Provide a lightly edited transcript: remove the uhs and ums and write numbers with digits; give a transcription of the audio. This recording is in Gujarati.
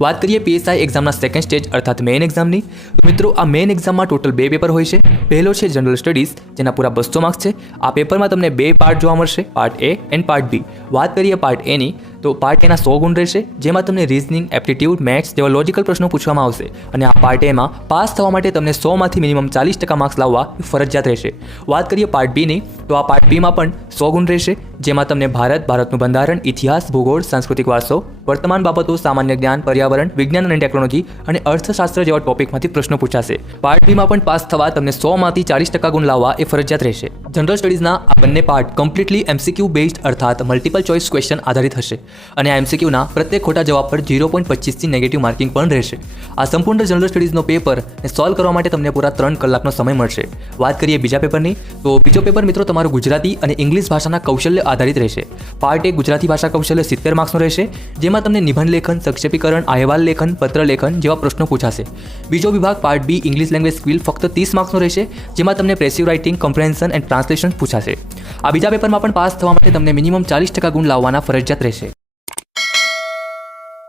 વાત કરીએ પીએસઆઈ એક્ઝામના સેકન્ડ સ્ટેજ અર્થાત મેઇન એક્ઝામની, તો મિત્રો આ મેઇન એક્ઝામમાં ટોટલ 2 પેપર હોય છે. પહેલો છે જનરલ સ્ટડીઝ, જેના પૂરા 200 માર્ક્સ છે. આ પેપરમાં તમને 2 પાર્ટ જોવા મળશે, part A and part B. વાત કરીએ પાર્ટ એની, તો પાર્ટ એના 100 ગુણ રહેશે, જેમાં તમને રીઝનિંગ, એપ્ટિટ્યૂડ, મેથ્સ જેવા લોજિકલ પ્રશ્નો પૂછવામાં આવશે. અને આ પાર્ટ એમાં પાસ થવા માટે તમને 100માંથી મિનિમમ 40% માર્ક્સ લાવવા ફરજિયાત રહેશે. વાત કરીએ પાર્ટ બીની, તો આ પાર્ટ બીમાં પણ 100 ગુણ રહેશે, જેમાં તમને ભારતનું બંધારણ, ઇતિહાસ, ભૂગોળ, સાંસ્કૃતિક વારસો, વર્તમાન બાબતો, સામાન્ય જ્ઞાન, પર્યાવરણ, વિજ્ઞાન અને ટેકનોલોજી અને અર્થશાસ્ત્ર જેવા ટોપિકમાંથી પ્રશ્નો પૂછાશે. પાર્ટ બીમાં પણ પાસ થવા તમને 100માંથી 40% ગુણ લાવવા એ ફરજિયાત રહેશે. જનરલ સ્ટડીઝના આ બંને પાર્ટ કમ્પ્લીટલી એમસીક્યુ બેઝડ અર્થાત મલ્ટિપલ ચોઇસ ક્વેશ્ચન આધારિત હશે, અને આ એમસીક્યુના પ્રત્યેક ખોટા જવાબ પર 0.25થી નેગેટિવ માર્કિંગ પણ રહેશે. આ સંપૂર્ણ જનરલ સ્ટડીઝનો પેપર સોલ્વ કરવા માટે તમને પૂરા 3 કલાકનો સમય મળશે. વાત કરીએ બીજા પેપરની, તો બીજો પેપર મિત્રો તમારું ગુજરાતી અને ઇંગ્લિશ ભાષાના કૌશલ્ય આધારિત રહેશે. પાર્ટ 1 ગુજરાતી ભાષા કૌશલ્ય 70 માર્ક્સનો રહેશે, જેમાં તમને નિબંધ લેખન, સંક્ષેપીકરણ, અહેવાલ લેખન, પત્ર લેખન જેવા પ્રશ્નો પૂછાશે. બીજો વિભાગ part B English language skill ફક્ત 30 માર્ક્સનો રહેશે, જેમાં તમને passive writing, comprehension and translation પૂછાશે. આ બીજા પેપરમાં પણ પાસ થવા માટે તમને મિનિમમ 40% ગુણ લાવવાના ફરજિયાત રહેશે.